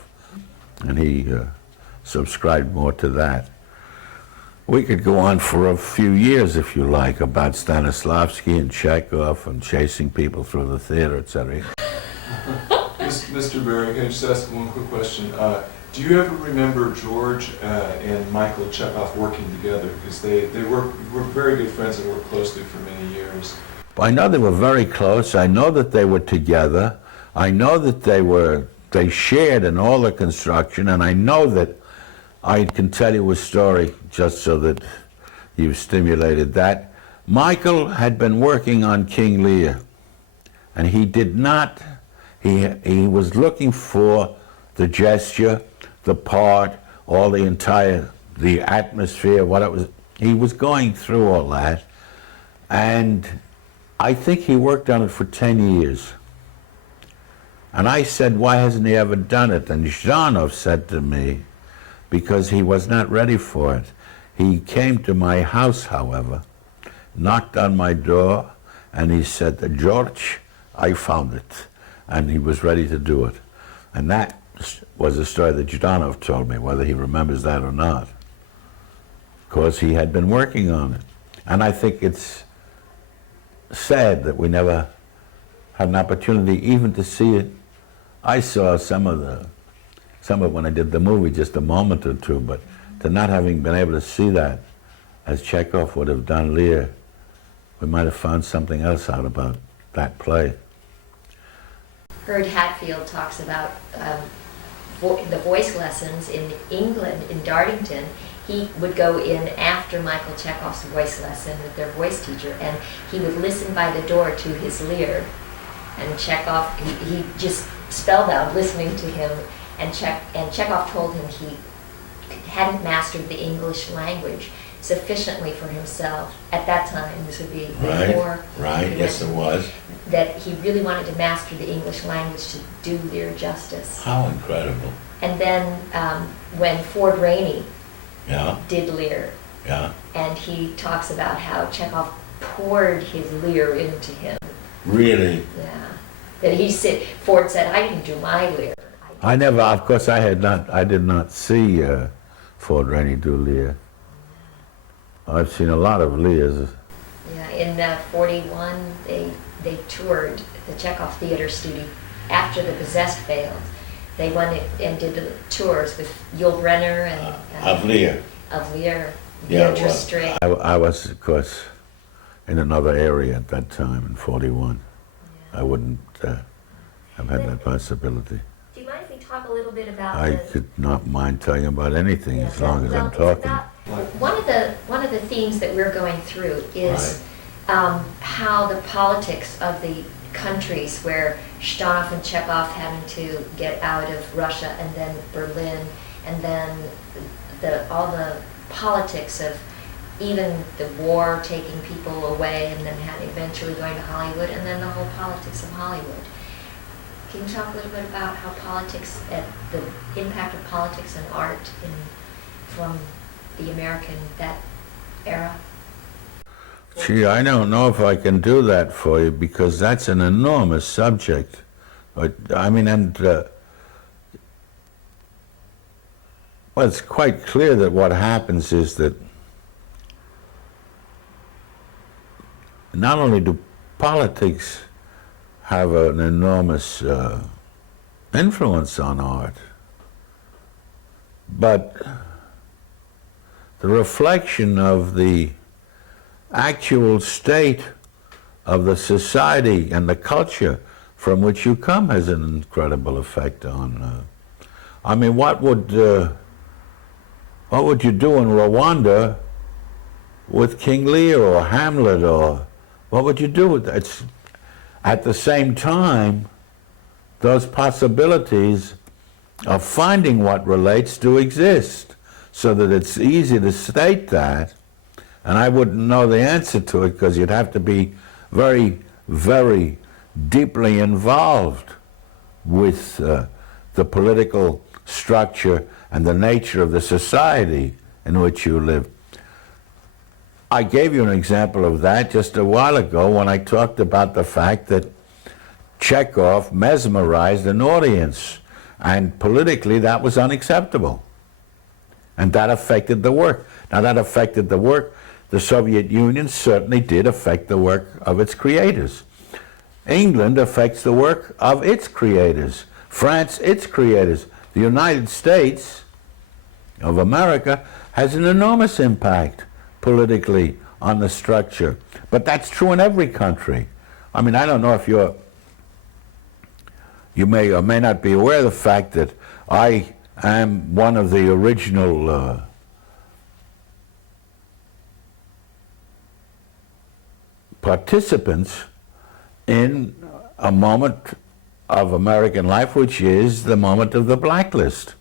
and he subscribed more to that. We could go on for a few years, if you like, about Stanislavski and Chekhov and chasing people through the theater, etc. Mr. Barry, can I just ask one quick question? Do you ever remember George and Michael Chekhov working together? Because they were very good friends and worked closely for many years. I know they were very close. I know that they were together. I know that they shared in all the construction, and I know that I can tell you a story just so that you've stimulated that. Michael had been working on King Lear, and he did not, he was looking for the gesture, the part, all the atmosphere, what it was. He was going through all that, and I think he worked on it for 10 years. And I said, why hasn't he ever done it? And Zhanov said to me, because he was not ready for it. He came to my house, however, knocked on my door, and he said, George, I found it. And he was ready to do it. And that was a story that Zhdanov told me, whether he remembers that or not. Of course, he had been working on it. And I think it's sad that we never had an opportunity even to see it. I saw some of it when I did the movie, just a moment or two, but to not having been able to see that, as Chekhov would have done Lear, we might have found something else out about that play. Heard Hatfield talks about the voice lessons in England, in Dartington. He would go in after Michael Chekhov's voice lesson with their voice teacher, and he would listen by the door to his Lear. And Chekhov, he just spellbound listening to him, and Chekhov told him he hadn't mastered the English language sufficiently for himself. At that time, this would be before. Right, yes it was. That he really wanted to master the English language to do Lear justice. How incredible. And then when Ford Rainey Yeah, did Lear, yeah. and he talks about how Chekhov poured his Lear into him. Really? Yeah. That Ford said, I didn't do my Lear. I never, of course, I did not see Ford Rainey do Lear. I've seen a lot of Lears. Yeah, in 41, they toured the Chekhov Theater Studio after The Possessed failed. They went and did the tours with Yul Brynner and Of Lear. Of Lear, Yeah, Beatrice Straight. I was, of course, in another area at that time, in 41. Yeah. I wouldn't have had that possibility. Do you mind if we talk a little bit about I could not mind telling you about anything as long as I'm talking. One of the themes that we're going through is how the politics of the countries where Zhdanov and Chekhov having to get out of Russia, and then Berlin, and then all the politics of even the war taking people away, and then eventually going to Hollywood, and then the whole politics of Hollywood. Can you talk a little bit about how the impact of politics and art from the American, that era? Gee, I don't know if I can do that for you, because that's an enormous subject. But, I mean, well, it's quite clear that what happens is that not only do politics have an enormous influence on art, but the reflection of the actual state of the society and the culture from which you come has an incredible effect on. I mean, what would you do in Rwanda with King Lear or Hamlet, or what would you do with that? It's, at the same time, those possibilities of finding what relates do exist, so that it's easy to state that. And I wouldn't know the answer to it, because you'd have to be very, very deeply involved with the political structure and the nature of the society in which you live. I gave you an example of that just a while ago when I talked about the fact that Chekhov mesmerized an audience, and politically that was unacceptable. And that affected the work. Now, that affected the work. The Soviet Union certainly did affect the work of its creators. England affects the work of its creators. France, its creators. The United States of America has an enormous impact politically on the structure. But that's true in every country. I mean, I don't know if you may or may not be aware of the fact that I am one of the original participants in a moment of American life, which is the moment of the blacklist.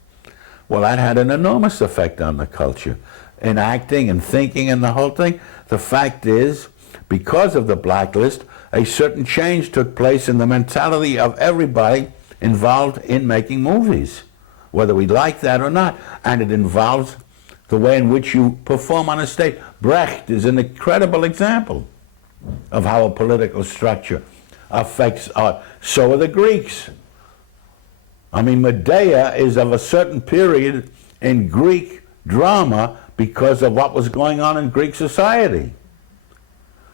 Well, that had an enormous effect on the culture, in acting and thinking and the whole thing. The fact is, because of the blacklist, a certain change took place in the mentality of everybody involved in making movies, whether we like that or not. And it involves the way in which you perform on a stage. Brecht is an incredible example of how a political structure affects art. So are the Greeks. I mean, Medea is of a certain period in Greek drama because of what was going on in Greek society.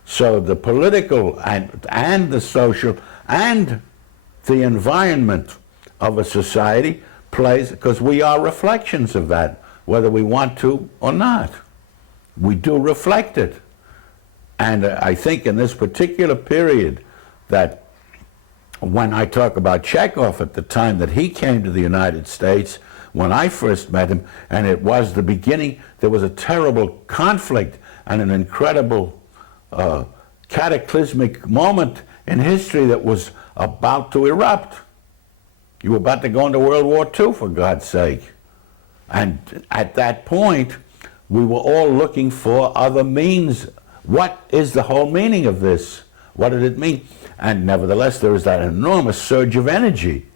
So the political and the social and the environment of a society plays, because we are reflections of that, whether we want to or not. We do reflect it. And I think in this particular period that when I talk about Chekhov at the time that he came to the United States, when I first met him, and it was the beginning, there was a terrible conflict and an incredible cataclysmic moment in history that was about to erupt. You were about to go into World War II, for God's sake. And at that point, we were all looking for other means. What is the whole meaning of this? What did it mean? And nevertheless, there was that enormous surge of energy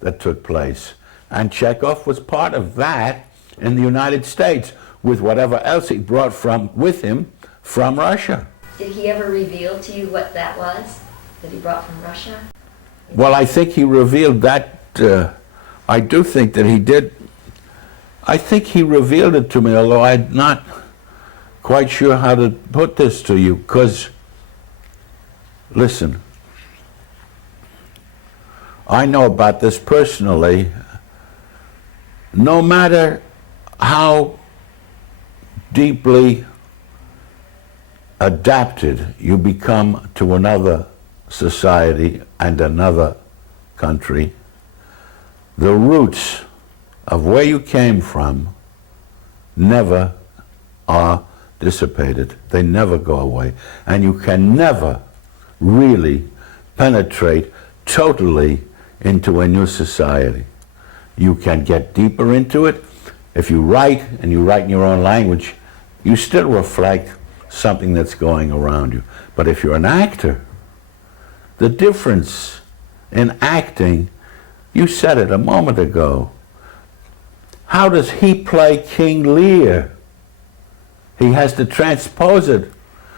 that took place. And Chekhov was part of that in the United States, with whatever else he brought with him from Russia. Did he ever reveal to you what that was that he brought from Russia? Well, I think he revealed that. I do think that he did. I think he revealed it to me, although I'm not quite sure how to put this to you, because, listen, I know about this personally. No matter how deeply adapted you become to another society and another country, the roots of where you came from never are dissipated. They never go away. And you can never really penetrate totally into a new society. You can get deeper into it. If you write, and you write in your own language, you still reflect something that's going around you. But if you're an actor, the difference in acting, you said it a moment ago. How does he play King Lear? He has to transpose it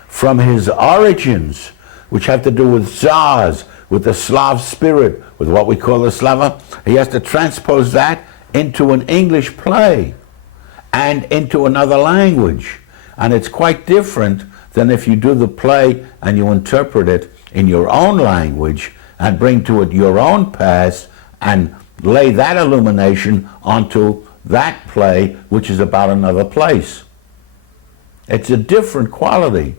from his origins, which have to do with Tsars, with the Slav spirit, with what we call the Slava. He has to transpose that into an English play and into another language. And it's quite different than if you do the play and you interpret it in your own language and bring to it your own past and lay that illumination onto that play, which is about another place. It's a different quality.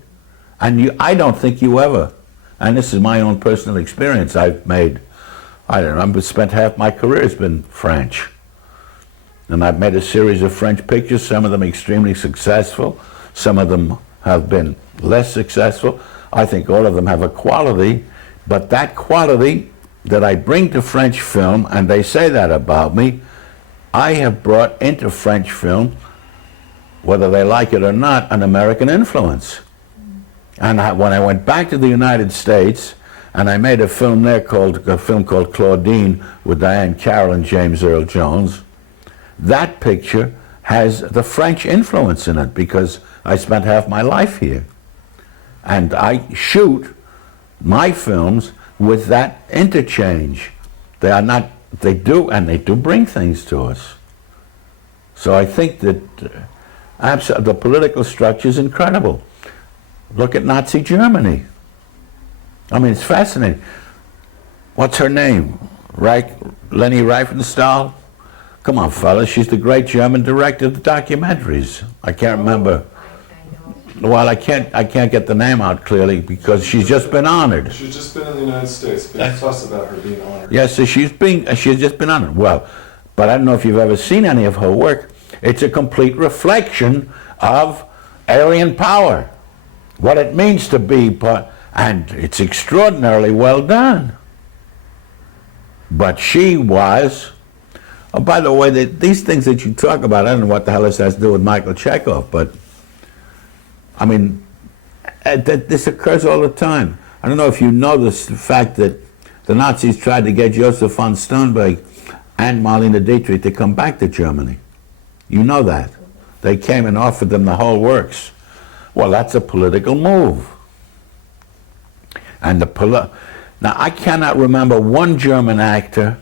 And I don't think you ever, and this is my own personal experience, I've made, I don't know, I've spent half my career has been French. And I've made a series of French pictures, some of them extremely successful, some of them have been less successful. I think all of them have a quality, but that quality that I bring to French film, and they say that about me, I have brought into French film, whether they like it or not, an American influence. And when I went back to the United States, and I made a film there called Claudine with Diane Carroll and James Earl Jones, that picture has the French influence in it because I spent half my life here. And I shoot my films with that interchange. They do bring things to us. So I think that the political structure is incredible. Look at Nazi Germany. I mean, it's fascinating. What's her name? Leni Riefenstahl? Come on, fellas, she's the great German director of the documentaries. I can't remember. Well, I can't get the name out clearly because she's just been honored. She's just been in the United States. Big fuss about her being honored. Yes, so she's just been honored. Well, but I don't know if you've ever seen any of her work. It's a complete reflection of alien power, what it means to be, and it's extraordinarily well done. But she was. Oh, by the way, these things that you talk about, I don't know what the hell this has to do with Michael Chekhov, but I mean, this occurs all the time. I don't know if you know the fact that the Nazis tried to get Joseph von Sternberg and Marlene Dietrich to come back to Germany. You know that. They came and offered them the whole works. Well, that's a political move. And now, I cannot remember one German actor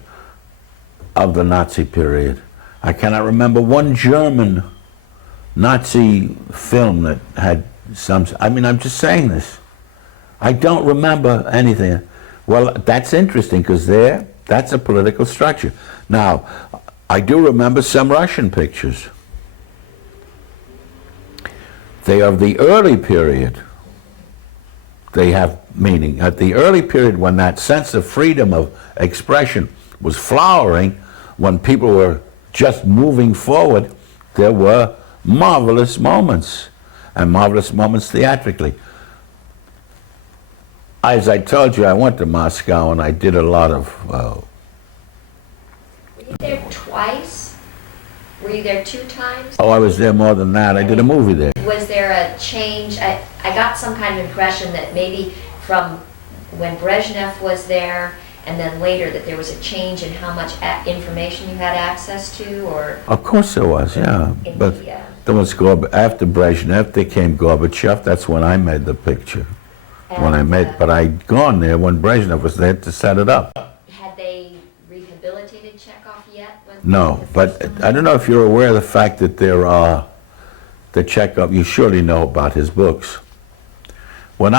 of the Nazi period. I cannot remember one German Nazi film that had some, I mean, I'm just saying this. I don't remember anything. Well, that's interesting because that's a political structure. Now, I do remember some Russian pictures. They are of the early period. They have meaning. At the early period when that sense of freedom of expression was flowering, when people were just moving forward, there were marvelous moments, and marvelous moments theatrically. As I told you, I went to Moscow and I did a lot of... Were you there twice? Were you there 2 times? Oh, I was there more than that. I did a movie there. Was there a change? I got some kind of impression that maybe from when Brezhnev was there and then later that there was a change in how much information you had access to, or... Of course there was, yeah. In But the, there was after Brezhnev, there came Gorbachev. That's when I made the picture. But I'd gone there when Brezhnev was there to set it up. Had they rehabilitated Chekhov yet? No, but I don't know if you're aware of the fact that there are the Chekhov, you surely know about his books. When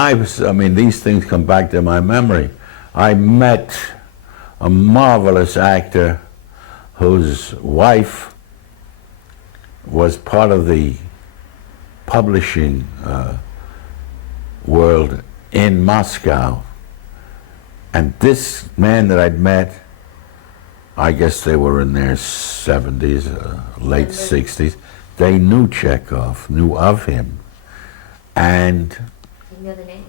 these things come back to my memory. I met a marvelous actor whose wife was part of the publishing world in Moscow. And this man that I'd met, I guess they were in their 70s, late 60s, they knew Chekhov, knew of him. And You know the name?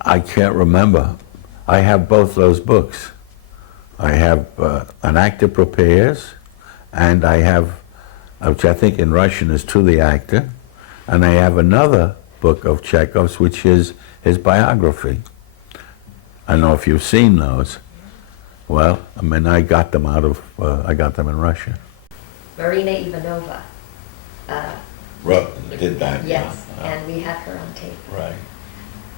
I can't remember. I have both those books. I have An Actor Prepares, and I have, which I think in Russian is To the Actor, and I have another book of Chekhov's, which is his biography. I don't know if you've seen those. Well, I got them I got them in Russia. Marina Ivanova. Did that? Yes, and we have her on tape. Right.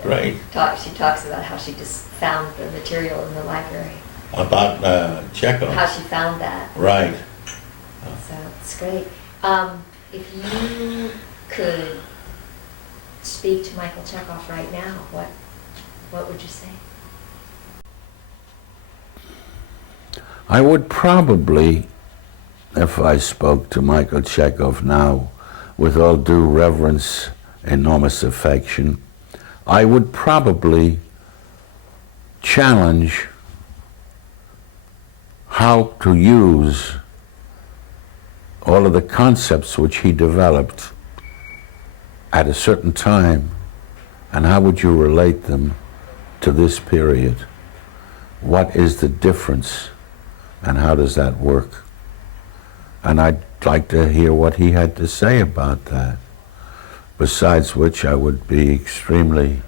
Great. She talks about how she just found the material in the library. About Chekhov. How she found that. Right. So it's great. If you could speak to Michael Chekhov right now, what would you say? I would probably, if I spoke to Michael Chekhov now, with all due reverence, enormous affection, I would probably challenge how to use all of the concepts which he developed at a certain time, and how would you relate them to this period? What is the difference, and how does that work? And I'd like to hear what he had to say about that. Besides which, I would be extremely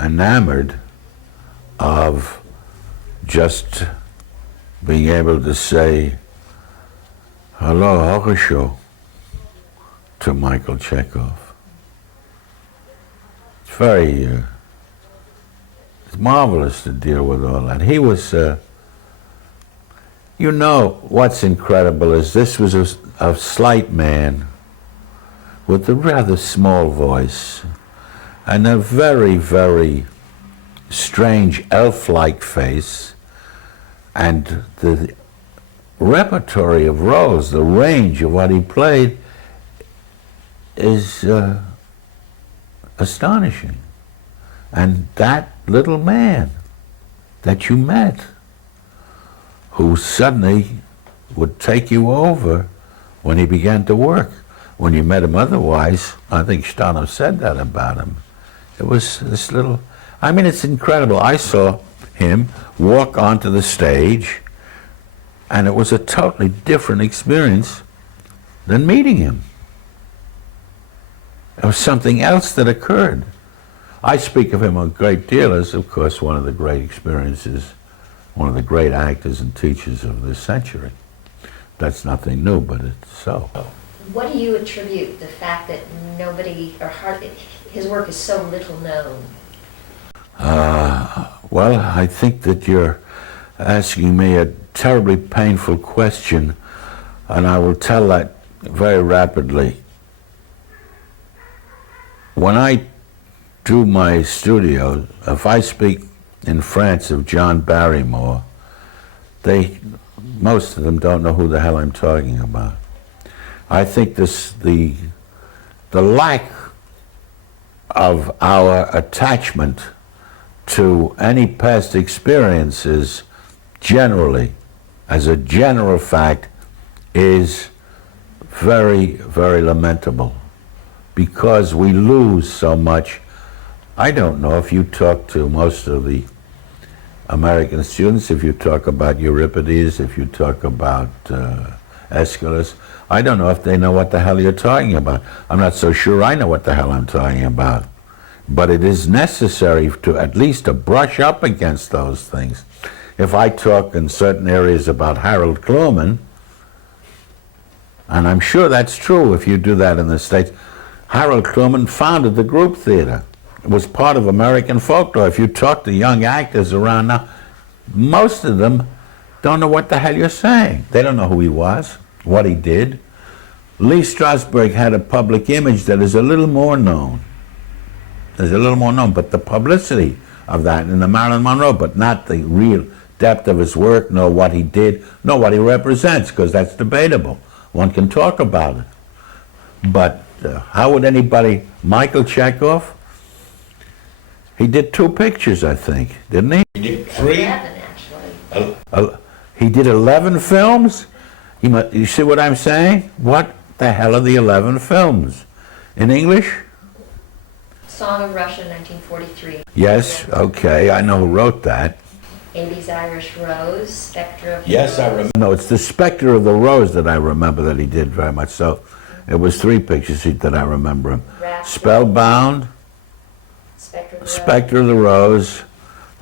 enamored of just being able to say, hello, хорошо, to Michael Chekhov. It's it's marvelous to deal with all that. He was, you know, what's incredible is this was a slight man with a rather small voice and a very, very strange elf-like face, and the repertory of roles, the range of what he played is astonishing. And that little man that you met, who suddenly would take you over when he began to work. When you met him otherwise, I think Stonov said that about him. It was this little, it's incredible. I saw him walk onto the stage, and it was a totally different experience than meeting him. There was something else that occurred. I speak of him a great deal as, of course, one of the great experiences, one of the great actors and teachers of this century. That's nothing new, but it's so. What do you attribute the fact that nobody, or hardly, his work is so little known? Well, I think that you're asking me a terribly painful question, and I will tell that very rapidly. When I do my studio, if I speak in France of John Barrymore, most of them don't know who the hell I'm talking about. I think the lack of our attachment to any past experiences generally, as a general fact, is very, very lamentable, because we lose so much. I don't know if you talk to most of the American students, if you talk about Euripides, if you talk about Aeschylus, I don't know if they know what the hell you're talking about. I'm not so sure I know what the hell I'm talking about. But it is necessary to at least to brush up against those things. If I talk in certain areas about Harold Cluman, and I'm sure that's true if you do that in the States, Harold Cluman founded the group theater. It was part of American folklore. If you talk to young actors around now, most of them don't know what the hell you're saying. They don't know who he was, what he did. Lee Strasberg had a public image that is a little more known. There's a little more known, but the publicity of that in the Marilyn Monroe, but not the real depth of his work, nor what he did, nor what he represents, because that's debatable. One can talk about it. But how would anybody, Michael Chekhov, he did 2 pictures, I think, didn't he? He did 3? 11, actually. He did 11 films? You see what I'm saying? What the hell are the 11 films? In English? Song of Russia, 1943. Yes, okay, I know who wrote that. 80s Irish Rose, Spectre of the Yes, I Rose. remember. No, it's the Spectre of the Rose that I remember that he did very much. So it was 3 pictures that I remember him. Rhapsody, Spellbound, Spectre of the Spectre of the Rose,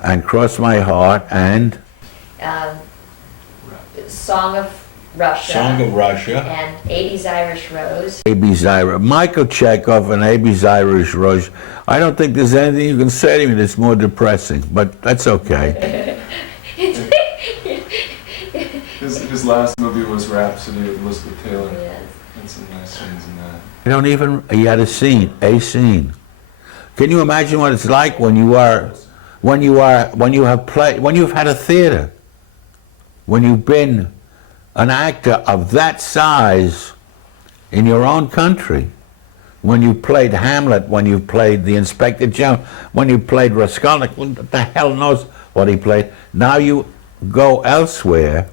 and Cross My Heart, and Rose. Song of Russia. Song of Russia. And 80s Irish Rose. A.B.'s Irish, Michael Chekhov and A.B.'s Irish Rose. I don't think there's anything you can say to me that's more depressing, but that's okay. His last movie was Rhapsody with Elizabeth Taylor. Yes. And some nice scenes in that. I don't even, he had a scene. Can you imagine what it's like when you've had a theater, when you've been an actor of that size in your own country, when you played Hamlet, when you played the Inspector General, when you played Raskolnikov, what the hell knows what he played. Now you go elsewhere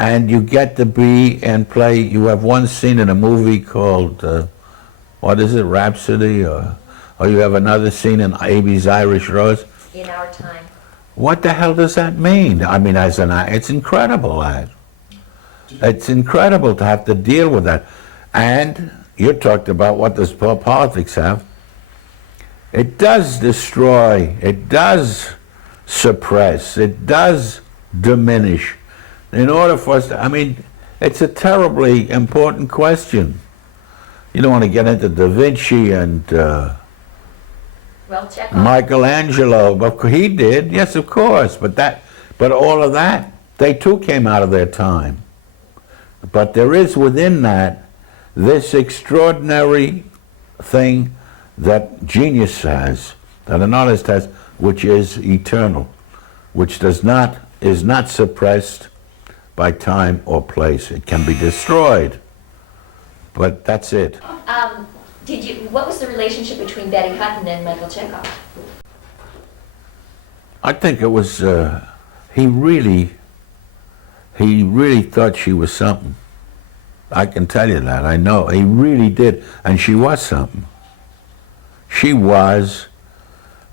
and you get to be and play, you have one scene in a movie called, what is it, Rhapsody, or you have another scene in A.B.'s Irish Rose. In Our Time. What the hell does that mean? I mean, it's incredible, lad. It's incredible to have to deal with that. And you talked about what does politics have. It does destroy, it does suppress, it does diminish. In order for us to, I mean, it's a terribly important question. You don't want to get into Da Vinci and Well, Chekhov. Michelangelo, but he did, yes, of course, but all of that, they too came out of their time. But there is within that this extraordinary thing that genius has, that an artist has, which is eternal, which is not suppressed by time or place. It can be destroyed, but that's it. What was the relationship between Betty Hutton and Michael Chekhov? I think it was, he really thought she was something. I can tell you that, I know, he really did, and she was something. She was,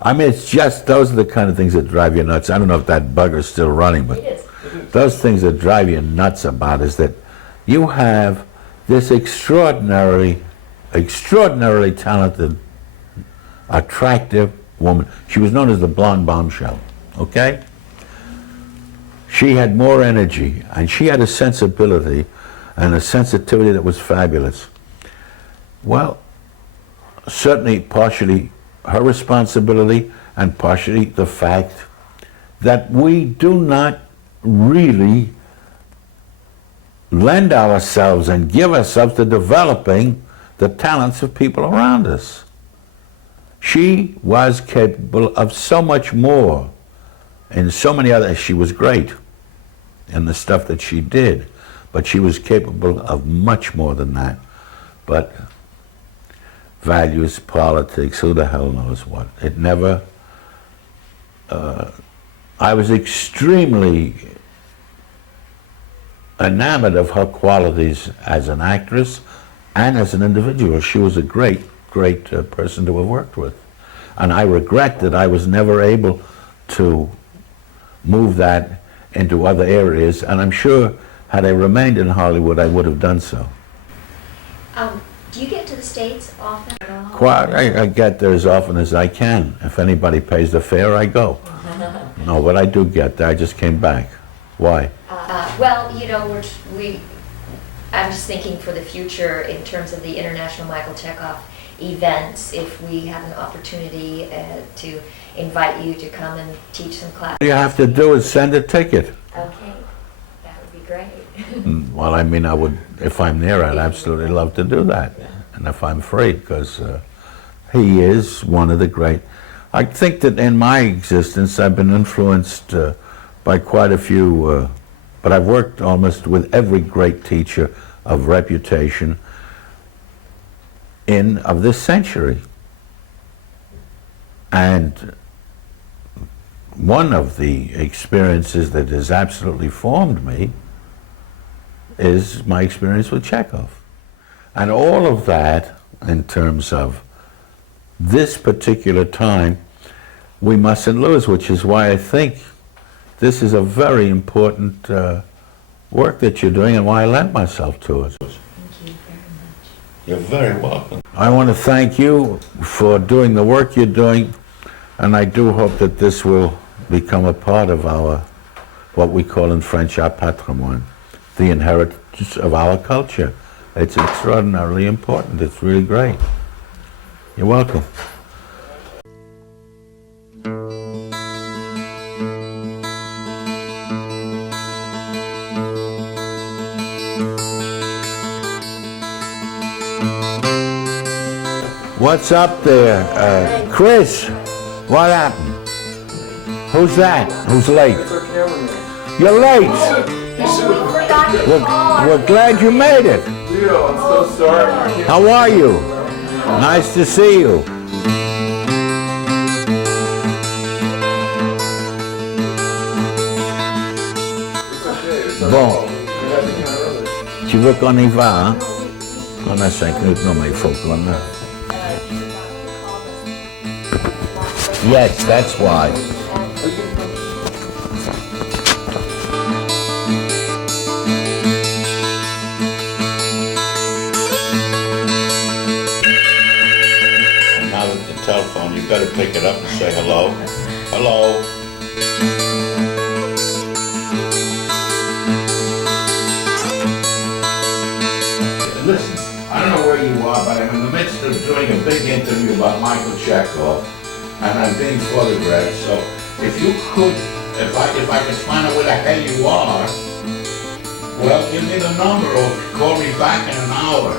I mean, it's just, those are the kind of things that drive you nuts. I don't know if that bugger's still running, but It is. those things that drive you nuts about is that you have this extraordinarily talented, attractive woman. She was known as the blonde bombshell, okay? She had more energy, and she had a sensibility and a sensitivity that was fabulous. Well, certainly partially her responsibility and partially the fact that we do not really lend ourselves and give ourselves to developing the talents of people around us. She was capable of so much more and so many other. She was great in the stuff that she did, but she was capable of much more than that. But values, politics, who the hell knows what. It never, I was extremely enamored of her qualities as an actress and as an individual. She was a great, great person to have worked with. And I regret that I was never able to move that into other areas, and I'm sure had I remained in Hollywood, I would have done so. Do you get to the States often at all? Quite, I get there as often as I can. If anybody pays the fare, I go. No, but I do get there. I just came back. Why? Well, you know, I'm just thinking for the future in terms of the International Michael Chekhov events, if we have an opportunity to invite you to come and teach some classes. All you have to do is send a ticket. Okay, that would be great. Well, I mean, I would, if I'm there, I'd absolutely love to do that. And if I'm free, because he is one of the great. I think that in my existence, I've been influenced by quite a few, but I've worked almost with every great teacher of reputation of this century. And one of the experiences that has absolutely formed me is my experience with Chekhov. And all of that, in terms of this particular time, we mustn't lose, which is why I think this is a very important work that you're doing and why I lent myself to it. Thank you very much. You're very welcome. I want to thank you for doing the work you're doing, and I do hope that this will become a part of our, what we call in French, our patrimoine, the inheritance of our culture. It's extraordinarily important. It's really great. You're welcome. What's up there? Chris, what happened? Who's that? Who's late? You're late. We're glad you made it. Leo, I'm so sorry. How are you? Nice to see you. Bon. Tu veux qu'on y va, hein? On a 5 minutes, non mais il faut qu'on... Yes, that's why. And now with the telephone, you better pick it up and say hello. Hello. Listen, I don't know where you are, but I'm in the midst of doing a big interview about Michael Chekhov, and I'm being photographed. So if you could, if I could find out where the hell you are, well, give me the number or call me back in an hour.